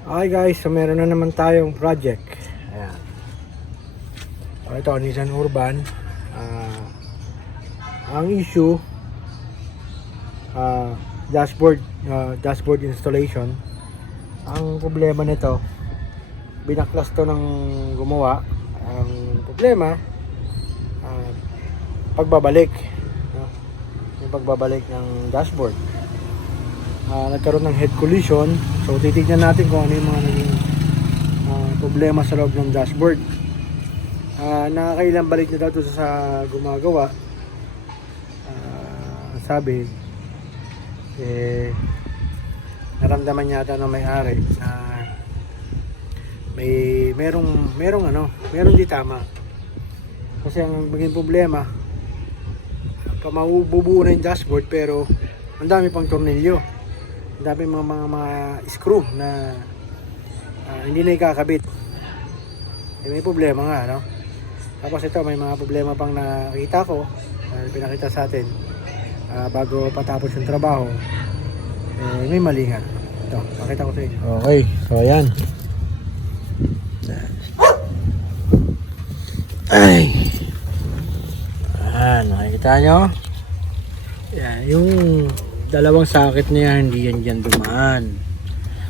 Okay guys, so meron na naman tayong project. Ayan. So ito, Nissan Urban. Ang issue, dashboard installation. Ang problema nito, binaklas to ng gumawa. Ang problema, pagbabalik. Yung pagbabalik ng dashboard. Nagkaroon ng head collision. So titignan natin kung ano yung mga naging problema sa loob ng dashboard. Nakakailang balik na daw ito sa gumagawa. Sabi naramdaman yata ng may-ari na merong di tama. Kasi ang maging problema, mabubuo na yung dashboard pero ang dami pang tornilyo. Ang dami mga screw na hindi na ikakabit. May problema nga, no? Tapos ito, may mga problema pang nakita ko, pinakita sa atin bago patapos yung trabaho. May mali nga. Ito, pakita ko sa inyo. Okay, so ayan. Ay! Nakikita nyo? Yan, yung dalawang socket na yan, hindi yan dyan dumaan.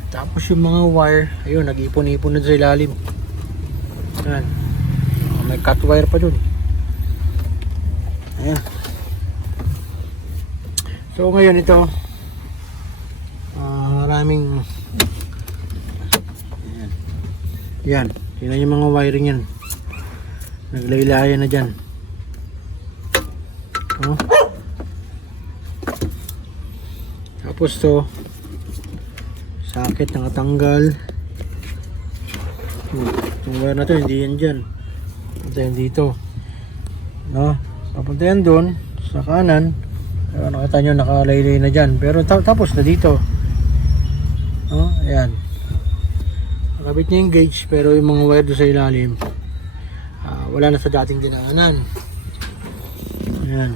Tapos yung mga wire, ayun, nag-ipon-ipon na sa ilalim. Yan. May cut wire pa dun. Ayan. So ngayon ito, maraming yan. Tingnan yung mga wiring yan. Naglaylayan na dyan. Oh. Tapos to, socket nakatanggal. Itong wire na to, hindi yan dyan. Ito yan dito, no? Papunta yan doon sa kanan. Nakita nyo, nakalaylay na dyan. Pero tapos na dito, no? Ayan, nakabit niya yung gauge, pero yung mga wire doon sa ilalim wala na sa dating dinaanan. Ayan,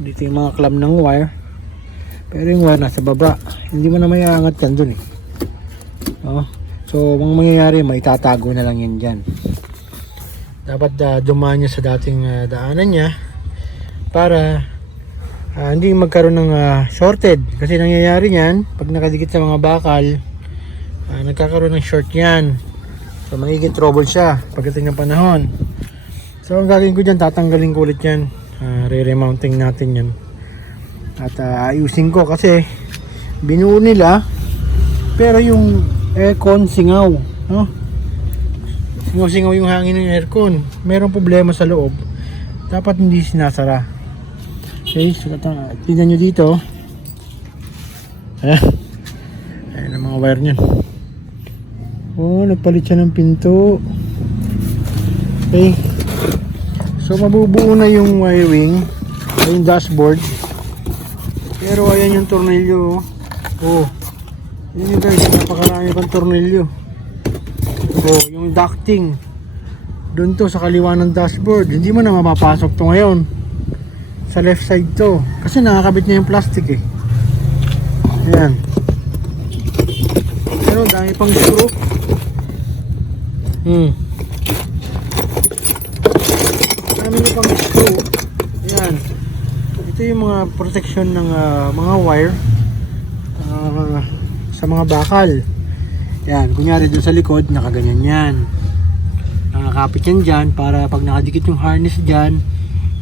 dito yung mga clamp ng wire, pero yung wire nasa baba, hindi mo na may aangat yan dun eh. So mga mangyayari, maitatago na lang yan dyan. Dapat dumaan niya sa dating daanan niya para hindi magkaroon ng shorted. Kasi nangyayari yan pag nakadikit sa mga bakal, nagkakaroon ng short yan. So magiging trouble siya pagdating ng panahon. So ang gagawin ko dyan, tatanggalin ko ulit yan, re-remounting natin yan at ayusin ko kasi binuo nila pero yung aircon singaw, no? Singaw yung hangin ng aircon, merong problema sa loob, dapat hindi sinasara. Okay, so tingnan nyo dito. Ayan ang mga wire nyan. Oh, nagpalit siya ng pinto. Okay, so mabubuo na yung wiring, yung dashboard, pero ayan yung tornilyo. Oh, yun yung guys, napakarami pang tornilyo. Oh, yung ducting doon to sa kaliwa ng dashboard, hindi mo na mapapasok to ngayon sa left side to kasi nakakabit niya yung plastic eh. Ayan, pero dami pang screw. Dami na pang screw. Ayan, ito yung mga protection ng mga wire sa mga bakal. Yan, kunyari dun sa likod, nakaganyan yan. Nakakapit yan dyan para pag nakadikit yung harness dyan,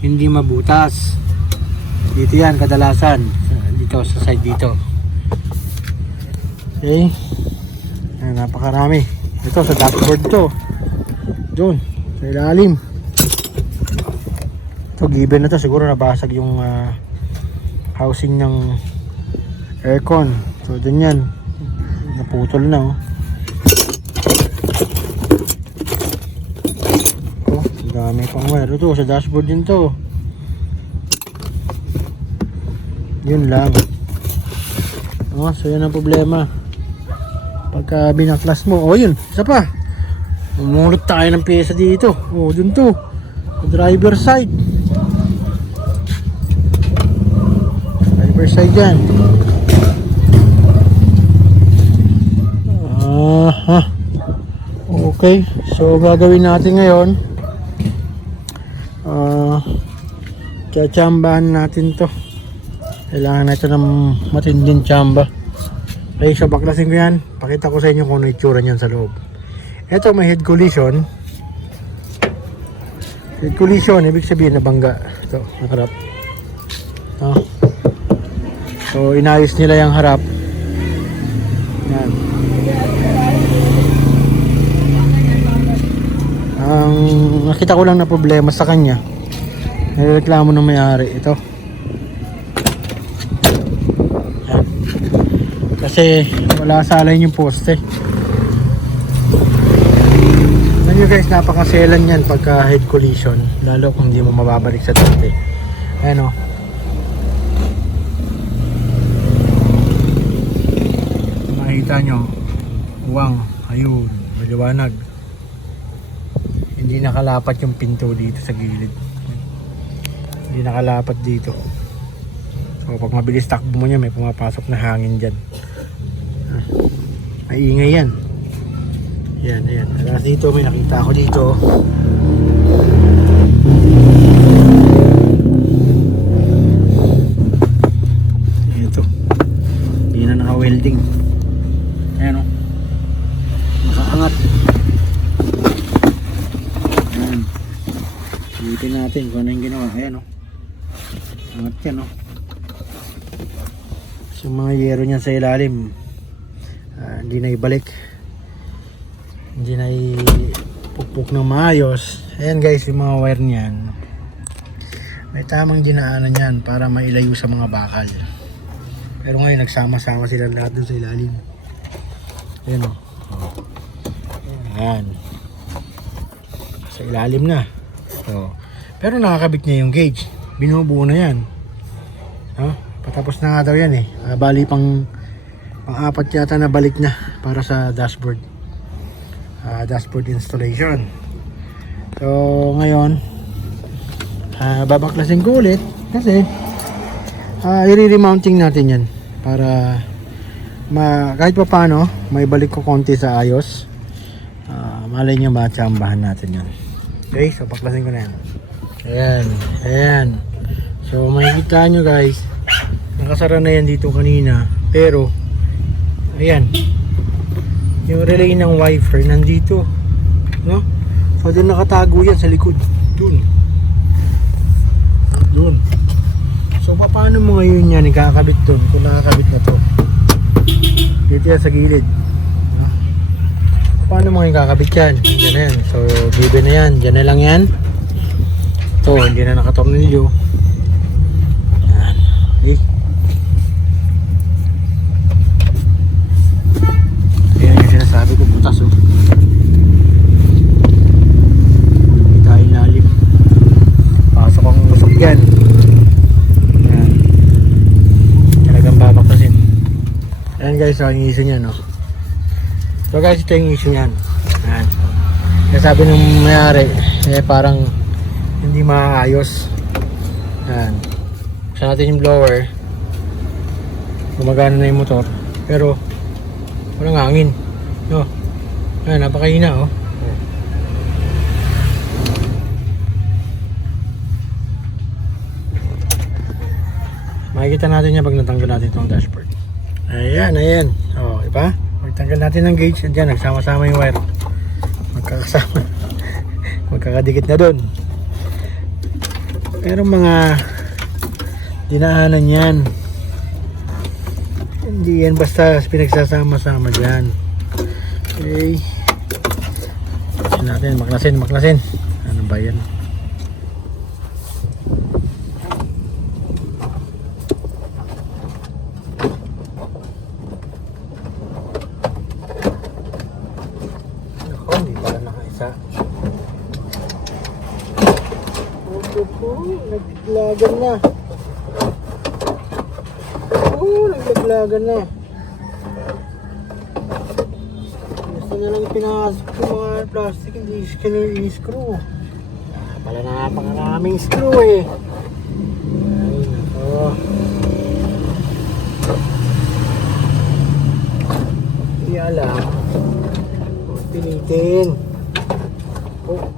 hindi mabutas. Dito yan, kadalasan. Dito, sa side dito. Okay. Yan, napakarami. Ito, sa dashboard to. Doon, sa ilalim. Ito, given na to. Siguro nabasag yung housing ng aircon. So, dun yan. Naputol na, oh. Dami pang wire. Ito sa dashboard din to. Yun lang. So yan ang problema pagka binaklas mo. Yun, isa pa, umulot tayo ng pyesa dito. Dun to, driver side. Driver side yan. Okay, so gagawin natin ngayon, tsatsambahan natin to. Kailangan natin ng matinding tsamba. Okay, so baklasin ko yan. Pakita ko sa inyo kung ano itsura niyan sa loob. Ito may head collision. Head collision, ibig sabihin nabangga. Ito, ang harap. So inayos nila yung harap. Yan. Ang nakita ko lang na problema sa kanya, nireklamo ng may-ari ito. Yan. Kasi wala sa alay yung poste. Alam nyo guys, napakaselan yan pagka head collision, lalo kung hindi mo mababalik sa dati. Ayan o. Makikita nyo, uwang, ayun, maliwanag. Hindi nakalapat yung pinto dito sa gilid. Hindi nakalapat dito. So pag mabilis takbo mo niya, may pumapasok na hangin dyan. Maingay yan. Yan, yan. Tapos dito may nakita ako dito. Ito. Hindi na naka-welding. Ayan o. Nakaangat. Ayan. Silipin natin kung ano yung ginawa. Ayan o. Angat yan o. So mga yero niyan sa ilalim, hindi na ibalik. Hindi na ipukpok ng maayos. Ayan guys, yung mga wire niyan, may tamang dinaanan yan para mailayo sa mga bakal. Pero ngayon nagsama-sama sila lahat dun sa ilalim. Ayan o. Ayan. Sa ilalim na. So, pero nakakabit niya yung gauge. Binubuo na yan. Patapos na nga daw yan eh. Bali pang-apat yata na balik na para sa dashboard. Dashboard installation. So ngayon, babaklasin ko ulit kasi i-remounting natin yan para kahit pa paano may balik ko konti sa ayos. Malay nyo matsambahan natin yan. Okay, so baklasin ko na yan. Ayan, ayan. So makikita nyo guys, nakasara na yan dito kanina, pero ayan, yung relay ng wiper nandito, no? So din nakatago yan sa likod dun. So paano mo ngayon yan ikakabit dun kung nakakabit na to dito yan sa gilid, no? Paano mo ikakabit yan? Yan na yan. So given na yan, dyan na lang yan. Ito hindi na nakatornilyo. Yan. Okay. Sabi ko butas oh. Hindi tayo lalim. Pasok ang usok yan. Ayan. Talagang babaklasin. Ayan guys, so yung issue niya no. So guys, ito yung issue niyan. Ayan. Kaya sabi nung mayari, parang hindi maayos. Ayan. Buksan natin yung blower. Gumagana na yung motor. Pero walang hangin. No. Ayan, napakahina oh. Makikita natin yan pag natanggal natin itong dashboard. Ayan, ayan. Oh, diba? Pag tanggal natin ng gauge, dyan, nagsama-sama yung wire. Magkakasama. Magkakadikit na dun. Pero mga dinaanan yan. Hindi yan basta pinagsasama-sama dyan. Okay. Tignan natin, maklasin. Ano ba yan? Ako, hindi pala nakaisa. Naglaglagan na. Naglaglagan na. Na lang pinasok yung mga plastic, hindi i-screw. Pala napakaraming screw eh. Ay nako. Hindi alam. Pinitin. po.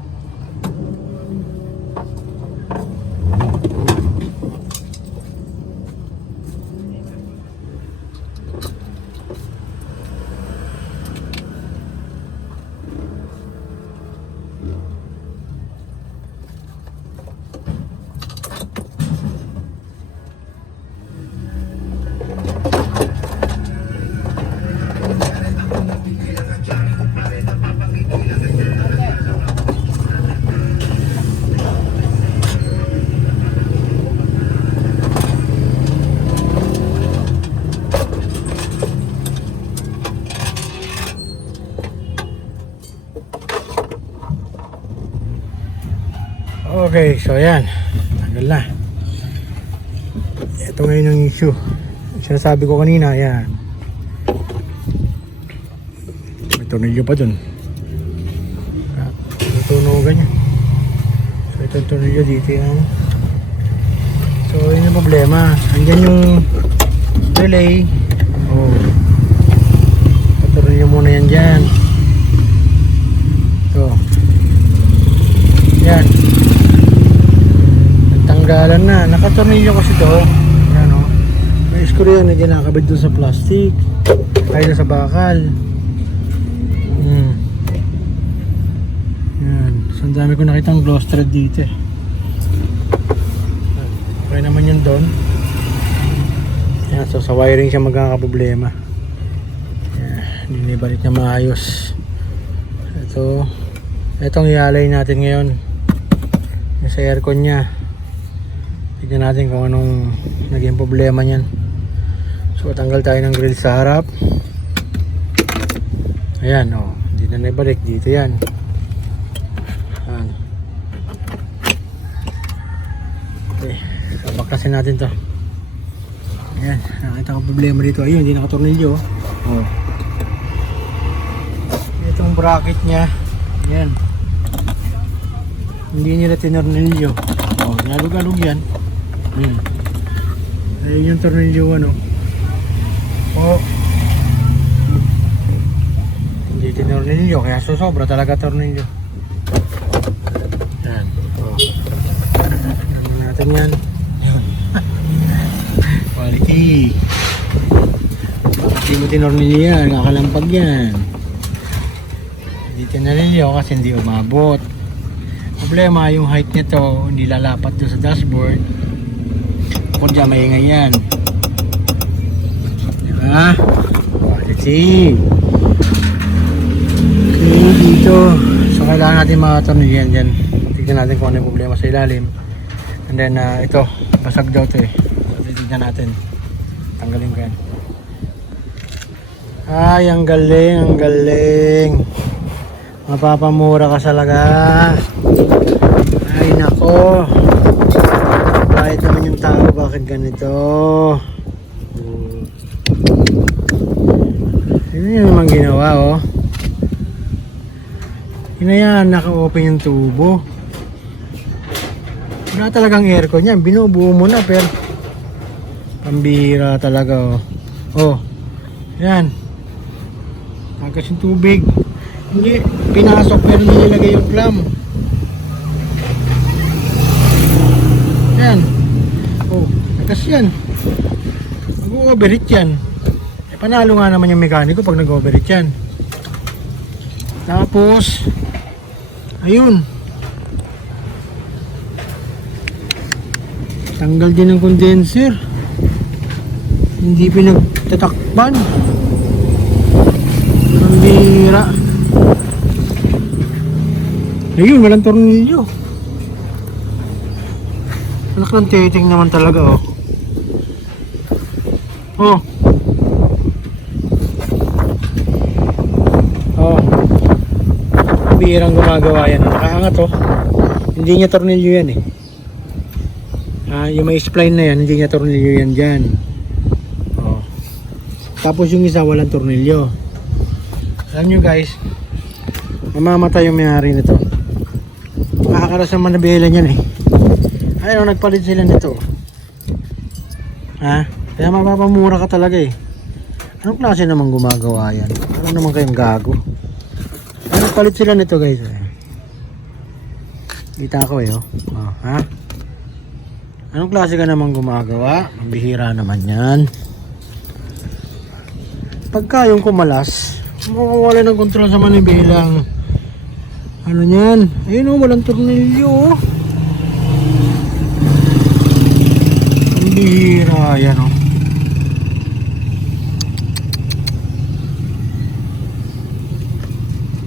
Okay, so ayan. Tanggal na. Ito ngayon ang issue. Sinasabi ko kanina, ayan. May tornilyo pa dun. Tutunugan niya. So ito ang tornilyo dito yan. So yun yung problema. Andyan yung relay. Oh. Tornilyo muna yan dyan. So. Yan. Tanggalan na. Nakatornilyo kasi ito. Yan o. May screw yan na ginakabit doon sa plastic. Ay doon sa bakal. Yan. So ang dami ko nakitang gloss thread dito eh. Okay naman yun doon. Yan. So sa wiring siya magkakaproblema. Yan. Nilibalik niya maayos. Itong ialay natin ngayon. Sa aircon niya. Tignan natin kung anong naging problema niyan. So tanggal tayo ng grill sa harap. Ayan o. Hindi na naibalik. Dito yan. Ayan. Okay. So baklasin natin to. Ayan. Nakita ko problema dito. Ayun. Hindi nakatornilyo. Oh. Itong bracket niya. Ayan. Hindi nila tinornilyo. Oh, nalug-alug yan. Ayun yung tornilyo ano. Oh. Hindi tinornilyo kaya sobra talaga tornilyo. Yan. Oh. Ano natin yan? Quality. Hindi mo tinornilyo yan, nakakalampag yan. Hindi tinornilyo kasi hindi umabot. Problema yung height nito hindi lalapat doon sa dashboard. Kung dyan maingay yan, diba? Quality. Okay, dito. So kailangan natin makatornilyo yan dyan. Tignan natin kung ano yung problema sa ilalim. And then ito, basag daw ito eh. So tignan natin. Tanggalin ko yan. Ay, ang galing, ang galing. Mapapamura ka talaga. Ay nako. Kahit naman yung tao, bakit ganito? Ano yun naman ginawa oh. Hinayaan naka-open yung tubo. Wala talagang aircon yan. Binubuo mo na pero pambihira talaga oh. Oh. Yan. Agos yung tubig. Hindi, pinasok pero hindi nilagay yung clam. Yan. Oh, nagas yan. Mag-overheat yan. Eh, panalo nga naman yung mekaniko pag nag-overheat yan. Tapos, ayun. Tanggal din ng condenser. Hindi pinagtatakpan. Ang bira. Ayun, walang tornilyo. Anak ng titing naman talaga oh. Oh. Oh. Birang gumagawa yan. Nakaangat oh. Hindi niya tornilyo yan eh. Yung may spline na yan, hindi niya tornilyo yan dyan. Oh. Tapos yung isa walang tornilyo. Alam nyo guys, mamamatay yung may-ari nito. Makakaras ang manabela niyan eh. Ayun, nagpalit sila nito. Ha? Kaya mapapamura ka talaga eh. Anong klase naman gumagawa yan? Ano naman kayong gago? Ay, nagpalit sila nito guys eh. Kita ko eh, oh. Oh, ha? Anong klase ka naman gumagawa? Mambihira naman yan. Pagka yung kumalas, mawawala ng kontrol sa manibilang. Ano yan? Ayun oh, walang tornilyo oh. Ang bihira yan oh.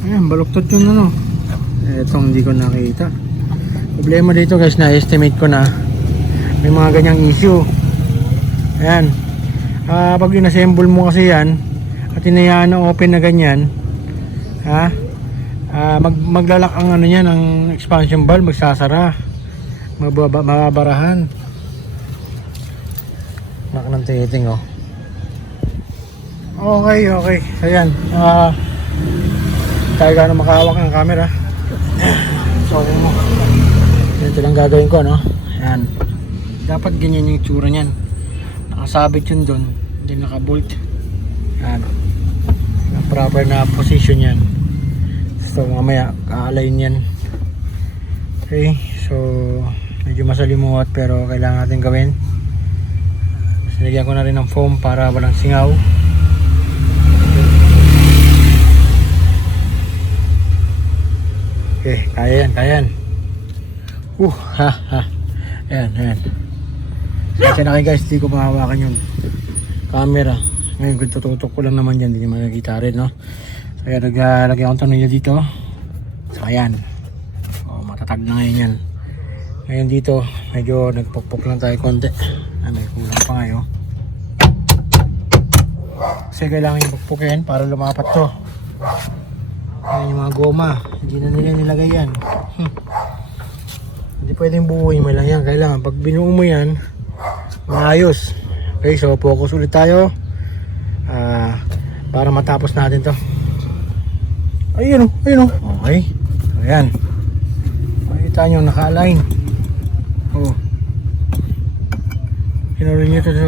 Ayan, baluktot yun ano. Etong hindi ko nakita. Problema dito guys, na-estimate ko na may mga ganyang issue. Ayan. Pag inassemble mo kasi yan at inayaan na open na ganyan, ha? Maglalak ang ano niyan, ang expansion valve, magsasara. Mababarahan. Nak ng titing oh. Okay. Ayan. Tayo ka na makahawak ng camera. So, ito lang gagawin ko, no? Ayan. Dapat ganyan yung tsura niyan. Nakasabit yun doon. Hindi nakabolt. Ayan. Proper na position yan. So, mamaya, ka-align yan. Okay. So, medyo masalimuot pero kailangan natin gawin. Sinigyan ko na rin ng foam para walang singaw. Okay, kaya yan. Ayan. Kasi na kayo guys, di ko mahawakan yung camera. Ngayon, kung tututok ko lang naman dyan, hindi nyo makikita rin, no? So, kaya naglagay akong tanong nyo dito. So, ayan. O, matatag na ngayon yan. Ngayon dito, medyo nagpukpok lang tayo konti. May kulang pa ngayon. Kasi kailangan yung pukpukin para lumapat to. Ayan yung mga goma. Hindi na nila nilagay yan. Hindi pwedeng buuin mo lang yan. Kailangan pag binuo mo yan, maayos. Okay, so focus ulit tayo. Para matapos natin to. Ayun o. Okay. Ayan. Makikita nyo, naka-align. Kinurin nyo ito sa...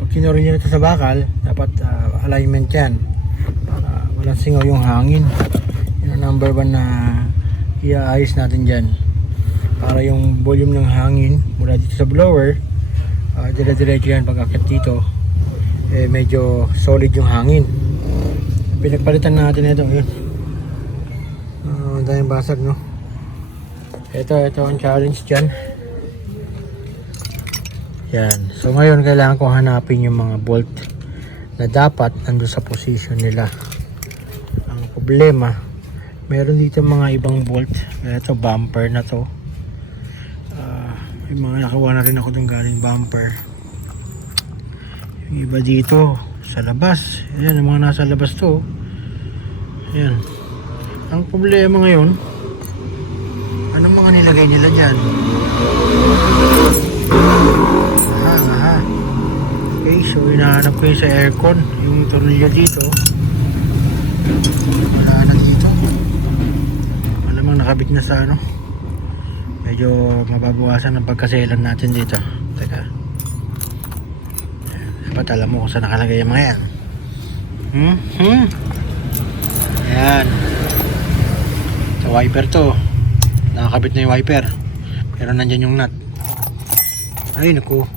Pag kinurin nyo ito sa bakal, dapat alignment yan. Walang singaw yung hangin. Yun ang number 1 na iaayos natin dyan. Para yung volume ng hangin mula dito sa blower, dire-diretso yan pag akit dito, medyo solid yung hangin. Pinagpalitan natin ito. Yun. Dahil basag, no? Ito ang challenge dyan. Yan. So ngayon kailangan ko hanapin yung mga bolt na dapat nandun sa position nila. Problema, meron dito mga ibang bolt. Ito bumper na to. Yung mga nakawa na rin ako dun galing bumper. Yung iba dito sa labas. Ayan, yung mga nasa labas to. Ayan. Ang problema ngayon, anong mga nilagay nila dyan? Aha. Okay, so hinahanap ko yung sa aircon, yung tornilyo dito. Wala na dito. Malamang nakabit na sa ano. Medyo mababawasan ang pagkaselan natin dito. Teka. Dapat alam mo kung saan nakalagay yung mga yan. Ayan. Sa wiper to. Nakakabit na yung wiper. Pero nandyan yung nut. Ay nako.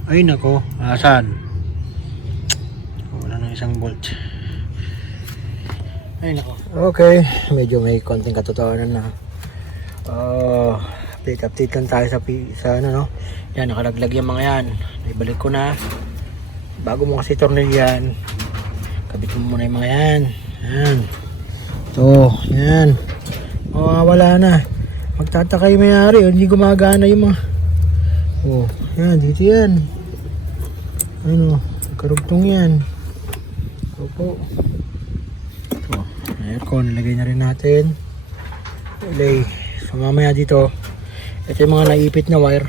Saan? Wala nang isang bolt. Ay nako. Okay, medyo may konting katotohanan na. Update lang tayo sa ano, no. Yan, nakalaglag yung mga yan. Ibalik ko na. Bago mo kasi tornil yan, kabit mo muna yung mga yan. Yan. Ito, yan. Wala na. Magtataka yung mayari, hindi gumagana yung mga. Yan, dito yan. Ano, karugtong yan. Opo. Aircon, nilagay na rin natin. Relay. So mamaya dito, ito yung mga naipit na wire.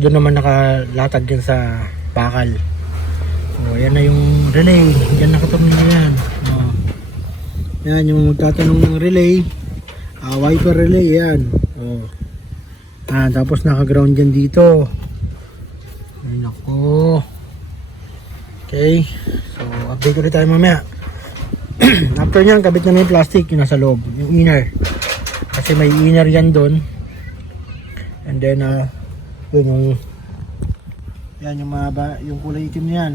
Doon naman nakalatag yan sa bakal. Yan na yung relay. Diyan nakatornil na yan. Yan yung magtatanong ng relay. Wiper relay yan. Tapos naka-ground dyan dito. Ay nako. Okay. So update ulit tayo mamaya. After nyan, kabit na yung plastic yung nasa loob, yung inner. Kasi may inner yan doon. And then yun yung yan yung mahaba, yung kulay itim na yan.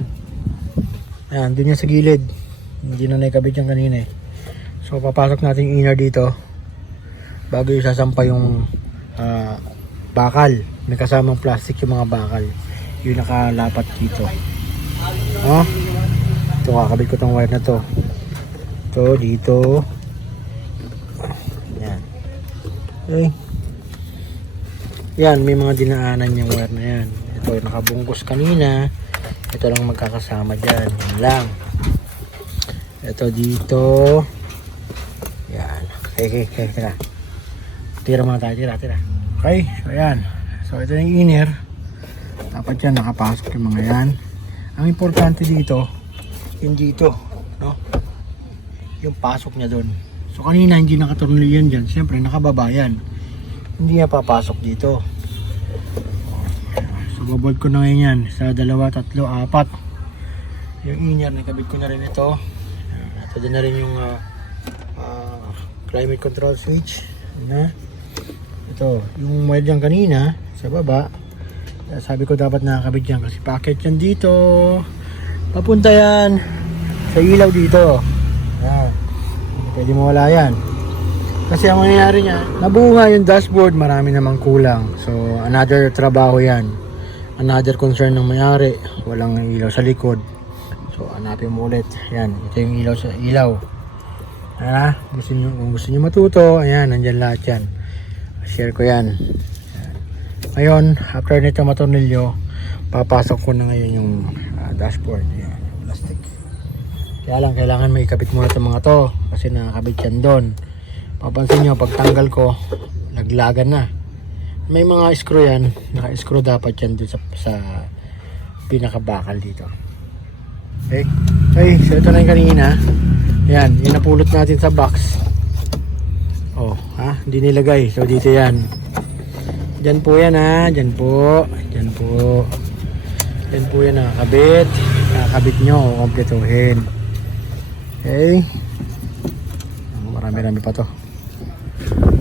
Yan, doon yan sa gilid. Hindi na naikabit yan kanina eh. So papasok natin yung inner dito bago yung sasampa yung bakal. May kasamang plastic yung mga bakal. Yung nakalapat dito. Oh, ito kakabit ko tong wire na to. Ito dito. Yan. Okay. Yan, may mga dinaanan yung wire na yan. Ito nakabungkus kanina. Ito lang magkakasama dyan. Yan lang. Ito dito. Yan. Okay. Tira. Tira muna tayo. Tira. Okay. So yan. So ito yung inner. Dapat yan nakapasok yung mga yan. Ang importante dito, yung dito. No? Yung pasok niya doon. So kanina hindi nakatornilyo yan dyan. Siyempre nakababa yan. Hindi niya papasok dito. So babolt ko na ngayon yan sa 2, 3, 4. Yung inner nakabit ko na rin ito. Ito din na rin yung climate control switch. Ito yung wire dyan kanina sa baba. Sabi ko dapat nakakabit yan kasi packet yan dito. Papunta yan sa ilaw dito. Yan. Pwede mawala yan. Kasi ang mangyayari niya, nabuo nga yung dashboard, marami namang kulang. So another trabaho yan. Another concern ng may-ari, walang ilaw sa likod. So hanapin mo ulit. Yan, ito yung ilaw sa ilaw. Kung gusto niyo matuto, ayan, nandyan lahat yan. Share ko yan. Ngayon, after nito matornilyo, papasok ko na ngayon yung dashboard. Ayan, plastic. Kaya lang, kailangan may ikabit muna itong mga to kasi nakakabit yan doon. Papansin nyo, pag tanggal ko, laglagan na. May mga screw yan, naka-screw dapat yan doon sa pinakabakal dito. Okay, so ito na yung kanina. Ayan, yung napulot natin sa box. Oh, hindi nilagay. So dito yan. Diyan po yan Diyan po. Diyan po. Diyan po yan nakakabit. Nakakabit nyo, kumpletuhin. Okay. Marami-rami pa to.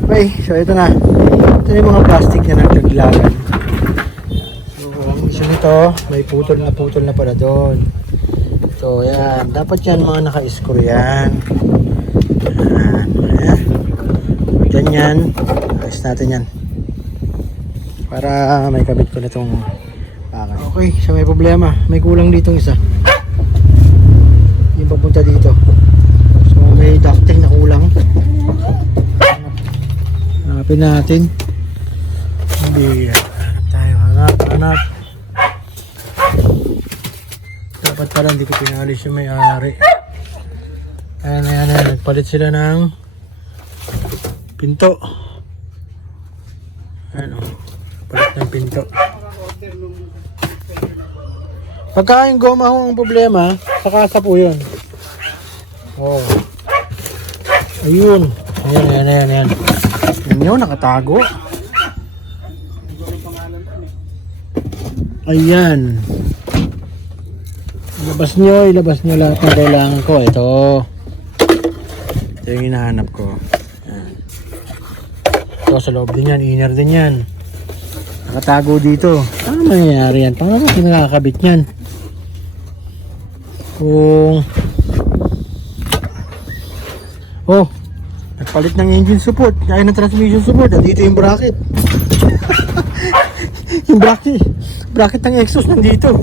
Okay, so ito na. Ito na yung mga plastic na nagtaglagan. So ang isa nito, may putol na pala doon. So yan, dapat yan mga naka-screw yan. Yan. Diyan yan. Ayos natin yan. Para may kabit ko na itong bakal. Okay, so may problema. May kulang ditong isa. Yung papunta dito. So may ducting na kulang. Hanapin natin. Hindi. Hanap tayo. Hanap. Dapat pala hindi ko pinalis yung may-ari. Ayan. Nagpalit sila ng pinto. Ano? Palit ng pinto. Pagka yung goma ho ang problema, sa kasa po yun. Oh. Ayun. Ayan. Yan yun, nakatago. Ayan. Ilabas nyo lahat ng kailangan ko. Ito yung hinahanap ko. Ayan. Ito sa loob din yan, inner din yan. Nakatago dito. Ano mangyayari yan? Paano nakakabit yan? Nagpalit ng engine support, kaya ng transmission support. Nandito yung bracket. Yung bracket ng exhaust nandito.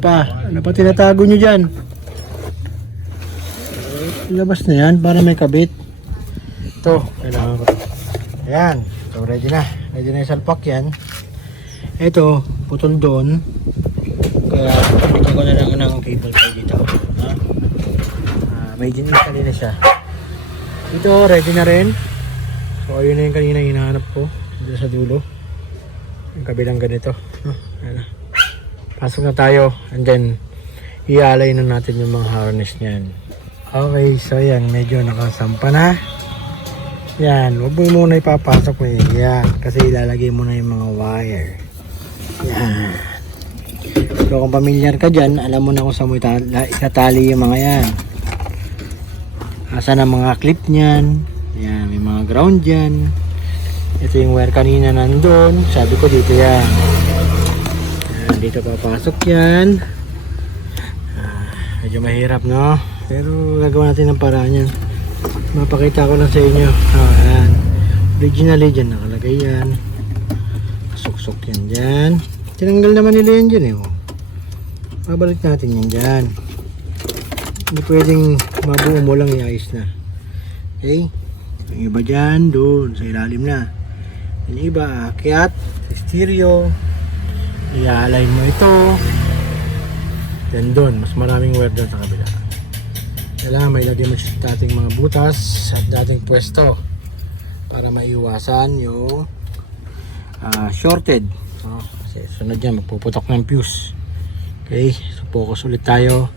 Ano pa tinatago nyo dyan? Ilabas na yan para may kabit. Ito, kailangan ko. Ayan, so ready na yung salpak yan. Ito, putol doon. Kaya pagkita ko na lang ng cable tayo dito. May install na siya. Ito, ready na rin. So ayun na yung kanina hinahanap ko dito sa dulo. Yung kabilang ganito. Ayan na. Pasok na tayo and then ialay na natin yung mga harness niyan. Okay, so yan, medyo nakasampa na. Yan, huwag mo muna ipapasok mo yan kasi ilalagay mo na yung mga wire. Yan. So kung pamilyar ka dyan, alam mo na kung saan mo itatali yung mga yan. Asan ang mga clip niyan? Ayan, may mga ground dyan. Ito yung wire kanina nandun. Sabi ko dito yan. Ayan, dito papasok yan. Medyo mahirap, no? Pero gagawa natin ng paraan yan. Mapakita ko lang sa inyo. Ayan. Originally dyan nakalagay yan. Suksok yan dyan. Tinanggal naman nila yan dyan eh. Oh. Babalik natin yan dyan. Hindi pwedeng mabuo mo lang iayos na. Okay? Yung iba dyan, doon, sa ilalim na. Yung iba, akyat, stereo. I-align mo ito. Then doon, mas maraming wire doon sa kabila. Kailangan may lagyan mo sa dating mga butas at dating pwesto para maiwasan yung shorted. Kasi sunod yan, magpuputok ng fuse. Okay, so focus ulit tayo.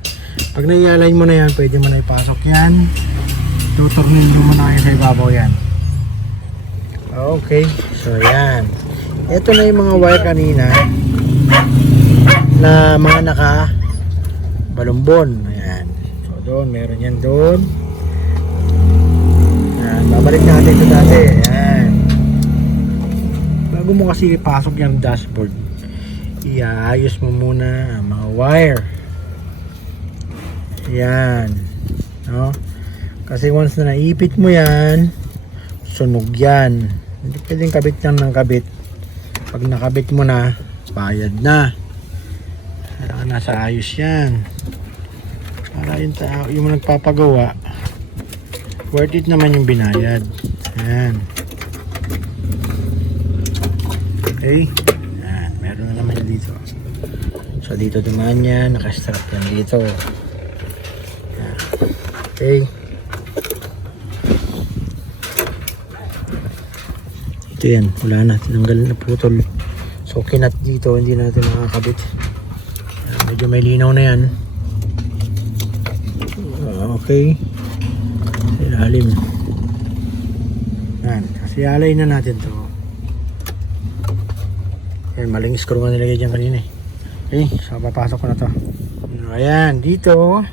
Pag nai-align mo na yan, pwede mo na ipasok yan. Tuturnin mo na kayo sa ibabaw yan. Okay, so yan. Ito na yung mga wire kanina na mga naka-balumbon. Ayan. So doon, meron yan doon. Ayan, babalik natin ito dati. Ayan. Bago mo kasi ipasok yung dashboard, iaayos mo muna ang mga wire. Yan, no? Kasi once na naipit mo yan, sunog yan. Hindi pwedeng kabit lang ng kabit. Pag nakabit mo na, bayad na. Kailangan nasa ayos yan. Para yung tao, yung nagpapagawa, worth it naman yung binayad. Yan. Okay. Yan, meron na naman dito. So dito dumaan yan, nakastrap yan dito. Okay. Ito yan, wala na, tinanggal na, putol. So kinat dito, hindi natin makakabit. Medyo may linaw na yan. Okay. Ilalim. Yan, kasi alay na natin to. Yan, maling screw nga nilagay dyan kanina eh. Okay, so papasok ko na to. Ayan, dito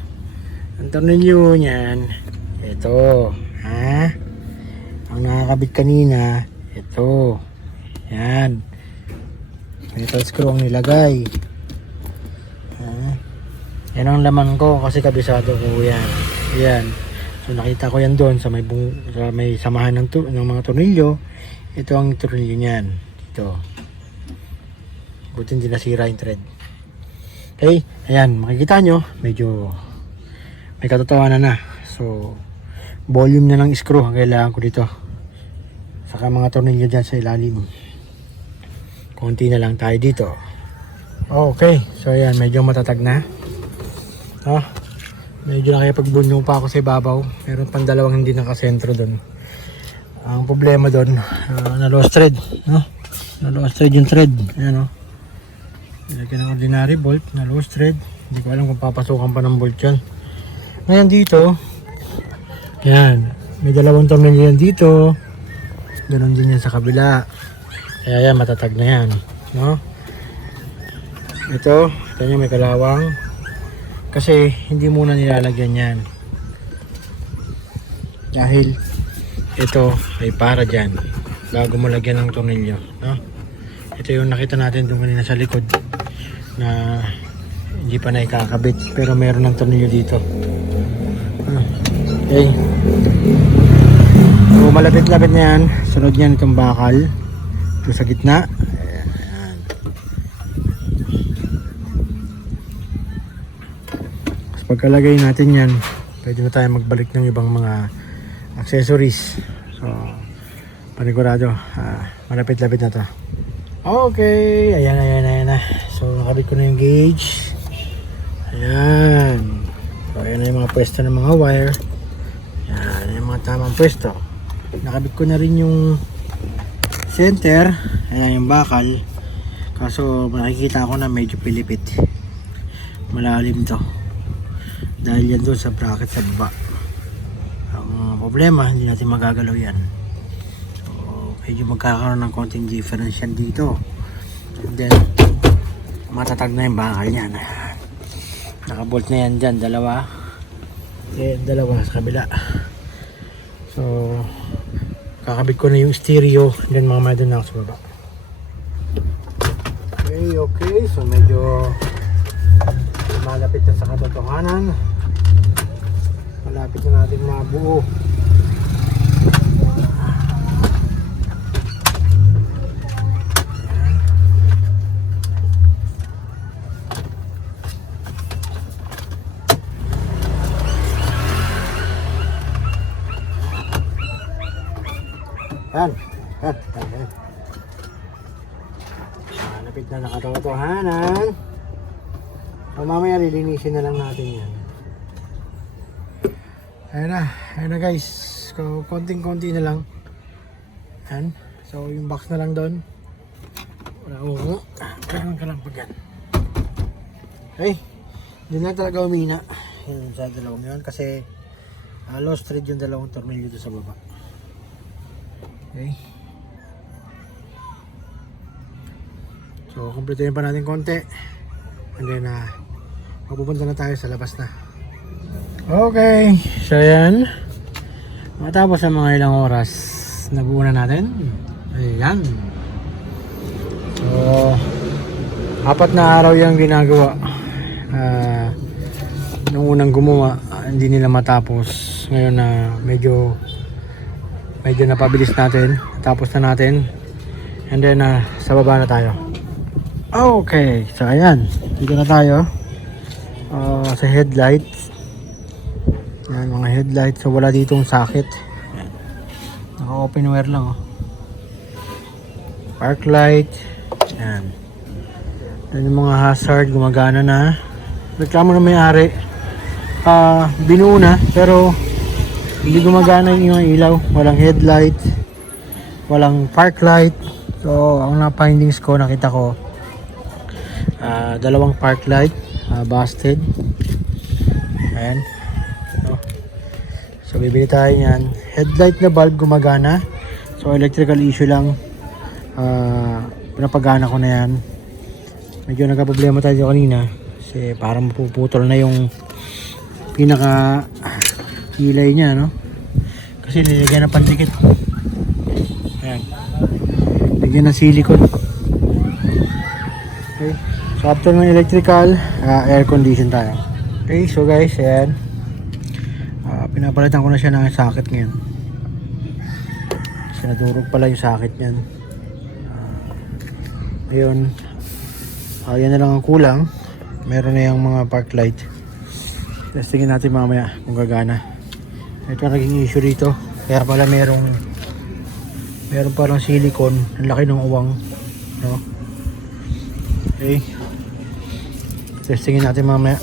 ang tornilyo niyan, ito, ha? Ang nakakabit kanina, ito, yan. Metal screw ang nilagay, ha? Yan ang laman ko kasi kabisado ko yan. Yan. So nakita ko yan doon sa may samahan ng mga tornilyo. Ito ang tornilyo niyan, ito. Buti hindi nasira yung thread. Okay, ayan, makikita nyo, medyo may katotohanan na. So volume na ng screw ang kailangan ko dito, saka mga tornilyo dyan sa ilalim. Konti na lang tayo dito. Okay, so ayan, medyo matatag na. Medyo nakipagbunyong pa ako sa ibabaw. Meron pang dalawang hindi nakasentro doon. Ang problema doon, na lost thread, no? Na lost thread yung thread. Ayan, no? Nilagyan ng ordinary bolt na lost thread. Hindi ko alam kung papasukan pa ng bolt yan. Ngayon dito, yan, may dalawang tornilyo yan dito. Ganon din yan sa kabila. Kaya yan, matatag na yan, no? Ito nyo, may kalawang. Kasi hindi muna nilalagyan yan. Dahil ito ay para dyan bago mo lagyan ng tornilyo, no? Ito yung nakita natin doon kanina sa likod na hindi pa na ikakabit, pero meron ng tornilyo dito. Okay. So malapit-lapit na yan. Sunod yan itong bakal. Ito sa gitna. Ayan. Tapos pagkalagay natin yan, pwede na tayo magbalik ng ibang mga accessories. So panigurado, malapit-lapit na to. Okay, ayan na. So nakabit ko na yung gauge. Ayan. So ayan na yung mga pwesto ng mga wire. Ayan yung mga tamang pwesto. Nakabit ko na rin yung center. Ayan yung bakal. Kaso nakikita ko na medyo pilipit. Malalim to. Dahil yan doon sa bracket sa baba. Ang problema, hindi natin magagalaw yan. So medyo magkakaroon ng konting difference yan dito. And then matatag na yung bakal yan. Nakabolt na yan dyan, dalawa. dalawa sa kabila. So kakabit ko na yung stereo, then mamaya doon na ako sa baba. Okay, so medyo malapit na sa katotohanan. Malapit na natin mabuo. Yan. Malapit na nakatotohanan. So, mamaya lilinisin na lang natin yan. Ayun na guys. So, konting-konti na lang. Yan. So, yung box na lang doon. Wala ko. Kailangan ka lang pag yan. Okay. Doon na talaga umina. Yan sa dalawang yun. Kasi lost thread yung dalawang tornilyo doon sa baba. Okay. So, kumpletuhin pa natin konti. And then, mapupunta na tayo sa labas na. Okay. So, yan. Matapos ang mga ilang oras, nabuo na natin. Ayan. So, 4 na araw yung ginagawa. Nung unang gumawa, hindi nila matapos. Ngayon na medyo napabilis natin. Tapos na natin. And then, sa baba na tayo. Okay. So, ayan. Dito na tayo. Sa headlights. Ayan, mga headlights. So, wala ditong socket. Naka-open wire lang. Park light. Ayan. Ayan yung mga hazard. Gumagana na. Reklamo na may-ari. Binuo na. Pero, hindi gumagana yung mga ilaw. Walang headlight. Walang park light. So, ang na-findings ko, nakita ko, dalawang park light. Busted. Ayan. So, bibili tayo yan. Headlight na bulb gumagana. So, electrical issue lang. Pinapagana ko na yan. Medyo nagka-problema tayo kanina. Kasi parang mapuputol na yung pinaka kilay niya, no? Kasi nilagyan na pandikit. Ayan. Lagyan ng silicone. Okay. So after ng electrical, air condition tayo. Okay, so guys, ayan. Pinapalitan ko na siya ng socket ngayon. Kasi nadurog pala yung socket niyan. Ayun. Yan na lang ang kulang. Meron na yung mga park light. Testingin natin mamaya kung gagana. Ito ang naging issue dito. Kaya pala meron palang silicone. Ang laki ng uwang, no? Okay. Testingin natin mamaya.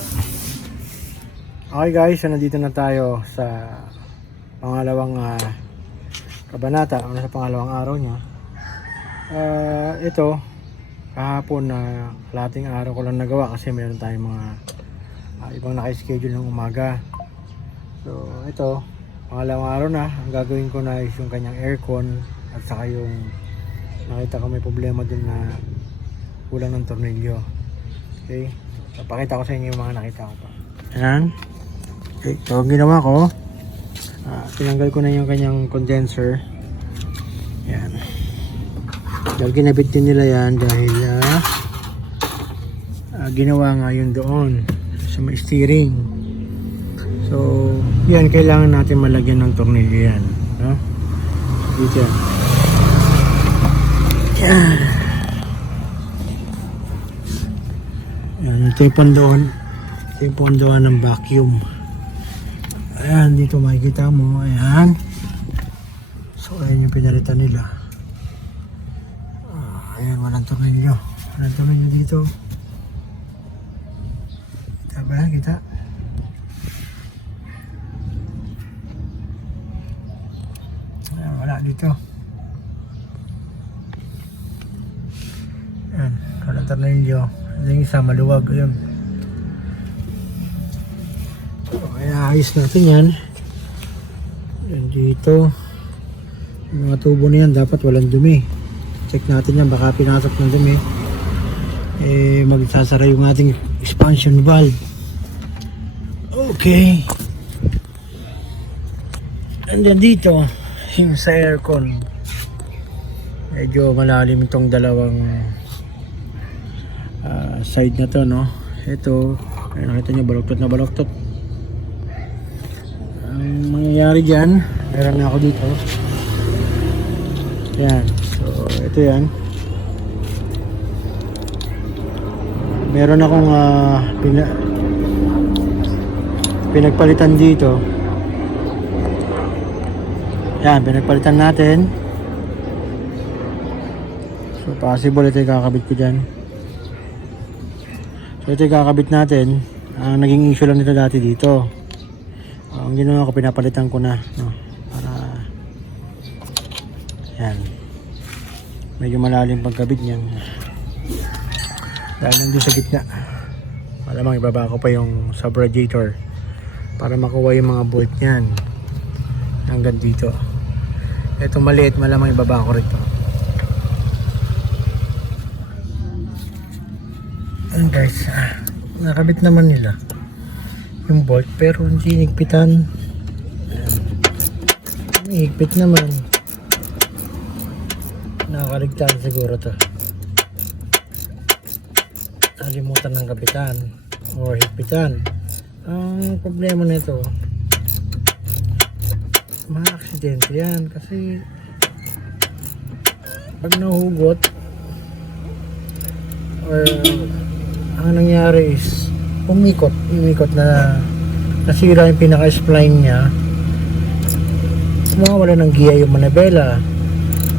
Okay guys, so nandito na tayo sa pangalawang kabanata. Ano sa pangalawang araw niya. Ito kahapon na kalating araw ko lang nagawa kasi meron tayong mga ibang naka-schedule ng umaga. So ito, pangalawang araw na. Ang gagawin ko na is yung kanyang aircon at saka yung nakita ko may problema dun na kulang ng tornilyo. Okay, so pakita ko sa inyo yung mga nakita ko pa. Ayan. Okay, so ang ginawa ko, tinanggal ko na yung kanyang condenser. Ayan. Dahil ginabit din nila yan dahil ginawa nga yun doon sa may steering. So yan, kailangan natin malagyan ng tornilyo yan, no? Dito yan. Yan, ito yung pondohan. Ito yung pondohan ng vacuum. Ayan, dito makikita mo. Ayan. So ayan yung pinalitan nila. Ayan, walang tornilyo. Walang tornilyo dito. Kita ba? Kita? Ayan, wala dito. Ayan, walang tornilyo. Yung isa maluwag. Ayan. So, kaya ayos natin yan. Ayan dito. Yung mga tubo na yan, dapat walang dumi. Check natin yan, baka pinasok ng dumi. Magsasara yung ating expansion valve. Okay. And then dito, yung sa aircon, medyo malalim itong dalawang side na to, no? Ito, ayun, nakita nyo, baluktot na baluktot. Ang mangyayari dyan, meron na ako dito. Yan, so ito yan. Meron akong pinagpalitan dito. Yan, pinagpalitan natin. So possible ito yung kakabit ko dyan. So ito yung kakabit natin. Ang naging issue lang nito dati dito. Ang ginawa ko, pinapalitan ko na, no? Para yan, medyo malalim pagkabit niyan. Dahil nandun sa gitna, malamang ibaba ko pa yung sub radiator para makuha yung mga bolt niyan hanggang dito. Ito maliit, malamang ibaba ko rito. Ayan guys, nakabit naman nila yung bolt pero hindi higpitan. Higpit naman, nakakaligtaan siguro to. Nalimutan ng kapitan o higpitan. Ang problema nito, mga aksidente yan kasi pag nahugot or ang nangyari is umikot na nasira yung pinaka-spline niya, mawawala ng giya yung manibela.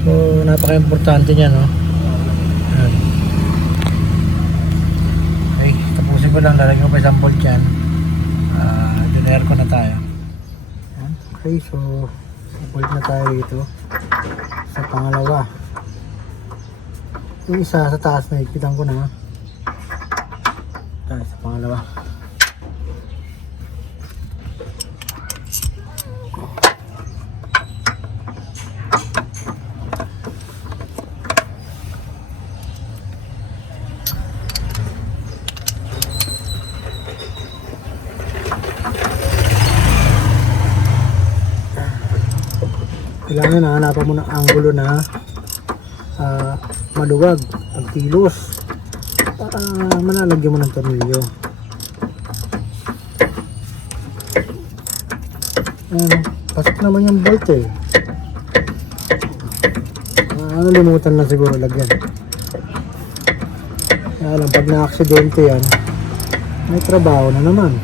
So napaka-importante niya, no? Ayan. Okay, tapusin ko lang, lalagyan ko pa isang bolt yan. Diner ko na tayo. Ayan. Okay, so bolt na tayo dito sa pangalawa. Yung isa sa taas na higpitan ko na tayo sa pangalawa. Kailangan na hanapan mo ng angulo na maluwag, pagkilos, para malalagyan mo ng tornilyo. Pasok naman yung bolt eh. Nalimutan na siguro lagyan. Kaya lang, pag na-aksidente yan, may trabaho na naman.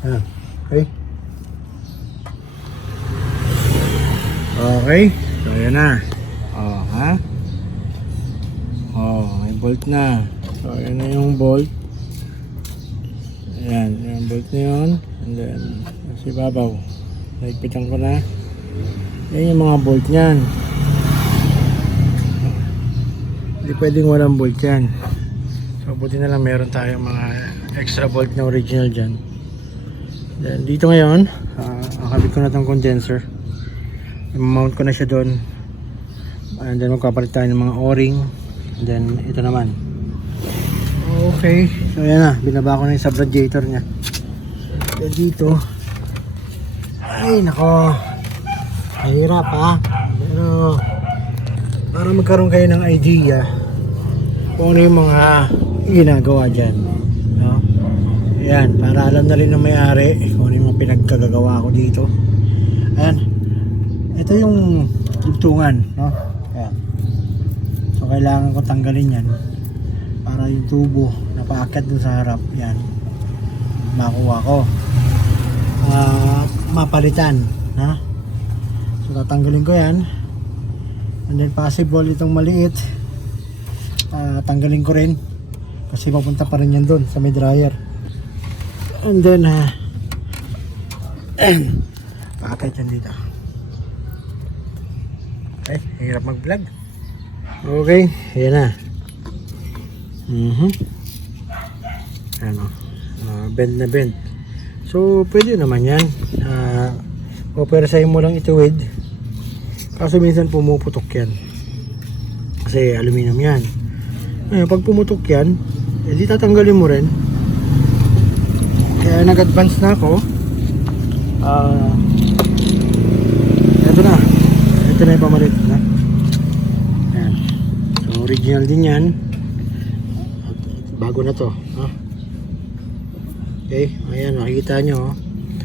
Ayan. Okay. Okay. So, ayan na. Oh, ha? Oh, may bolt na. So, ayan na yung bolt. Ayan. Yung bolt na yun. And then, si babaw. Naigpitan ko na. Ayan yung mga bolt nyan. Hindi pwedeng walang bolt yan. So, buti na lang meron tayong mga extra bolt na original dyan. Then, dito ngayon, nakabit ko na itong condenser. I-mount ko na siya doon. And then, magpapalit tayo ng mga o-ring. And then, ito naman. Okay. So, ayan na. Binaba ko na yung sub-radiator niya. Then, dito. Ay, nako. Mahirap, ha? Pero, para magkaroon kayo ng idea kung ano yung mga ginagawa dyan. No? Ayan, para alam na rin ng may-ari kung ano yung mga pinagkagagawa ko dito. Ayan. Ito yung tugtungan, no? Ayan. So, kailangan ko tanggalin yan para yung tubo na paakyat dun sa harap, yan, makuha ko. Mapalitan, ha? So, tatanggalin ko yan. And then, possible itong maliit, tanggalin ko rin kasi mapunta pa rin yan dun sa may dryer. And then, pakakit yan dito. Okay, hirap mag-vlog. Okay, ayan na. Ano, bend na bend. So, pwede naman yan. Operasahin mo lang ituwid. Kaso minsan pumuputok yan. Kasi aluminum yan. Ngayon, pag pumutok yan, edi tatanggalin mo rin. kaya nag-advance na ako. Ito na. Ito na yung pamalit na. Ayan. So, original din yan. Bago na to. Okay, ayan, makikita nyo.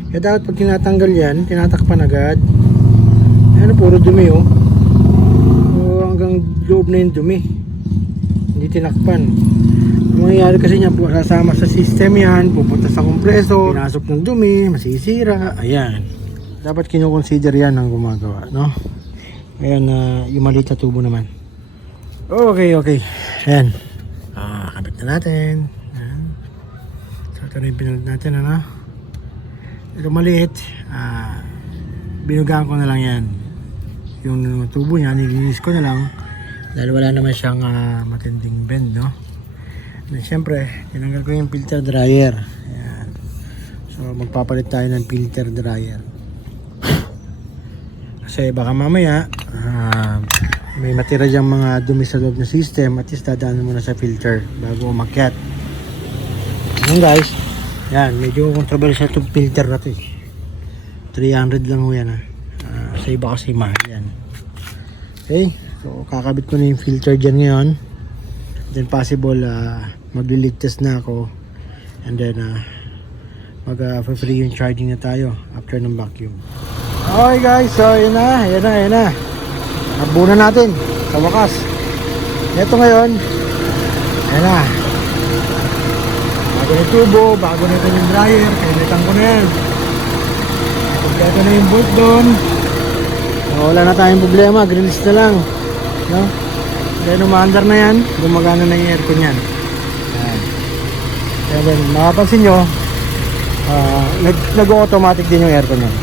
Kaya dapat pag tinatanggal yan, tinatakpan agad. Ayan, puro dumi oh. So, hanggang loob na yung dumi. Hindi tinakpan. Ang mangyayari kasi niya, sasama sa system yan, pupunta sa kompreso, pinasok ng dumi, masisira, ayan. Dapat kinukonsider yan ang gumagawa, no? Ayan, yung maliit na tubo naman. Okay. Ayan. Kabit na natin. Ayan. So, ito na yung pinunod natin, ano? Ito maliit, binugaan ko na lang yan. Yung tubo niya, nilinis ko na lang. Dahil wala naman siyang matinding bend, no? And siyempre, tinanggal ko yung filter dryer. Ayan. So, magpapalit tayo ng filter dryer. Kasi baka mamaya, may matira diyang mga dumi sa loob ng system. At least dadaan muna sa filter bago umakyat. Ayan guys. Yan, medyo controversial itong filter na ito eh. 300 lang ho yan sa iba kasi mahal yan. Okay. So, kakabit ko na yung filter dyan ngayon. Then possible magli-lead test na ako. And then mag-free yung charging na tayo after ng vacuum. Okay guys, so yun na. Nabunan natin sa wakas. Ito ngayon. Ayan na. Bago na yung tubo, bago na yung dryer. Kainitan ko na yan. Pagkata na yung bolt doon. Wala na tayong problema, grills na lang. No? Then umaandar na yan, gumagana na yung aircon yan. Ayan. And then makapansin nyo, nag-automatic din yung aircon yan.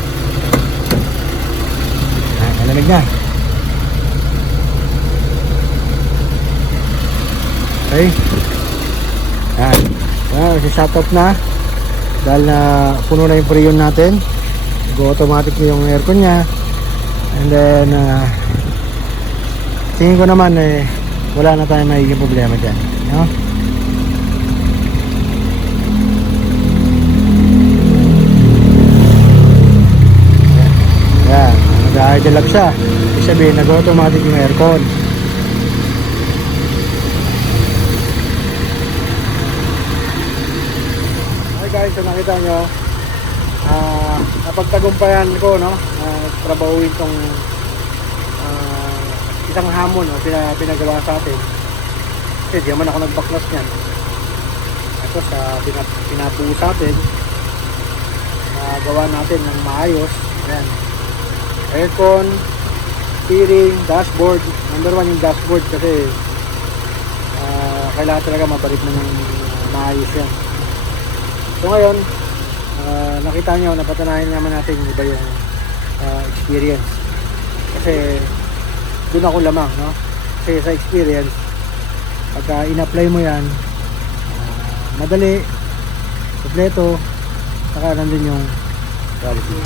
Ayan, malamig na. Okay. Ayan. Ayan, si-shut off na. Dahil na puno na yung freon natin. Nag-automatic na yung aircon niya. And then tingin ko naman wala na tayong magiging problema dyan, no? Yan, nag-idle up siya. Ibig sabihin, nag-automatic yung aircon. Okay guys, so nakita nyo, napagtagumpayan ko, no? Trabahuin tong isang hamon pinagawa sa atin. Kasi di naman ako nagbaklas niyan. Ito sa pinapuo sa atin, gawa natin ng maayos. Ayan. Aircon, steering, dashboard. Number 1 yung dashboard kasi kailangan talaga mabalik na ng maayos yan. So ngayon, nakita nyo, napatunayan naman natin yung iba yung experience. Kasi doon ako lamang, no? Kasi sa experience, pagka in-apply mo yan, madali, kompleto, saka nandun yung quality.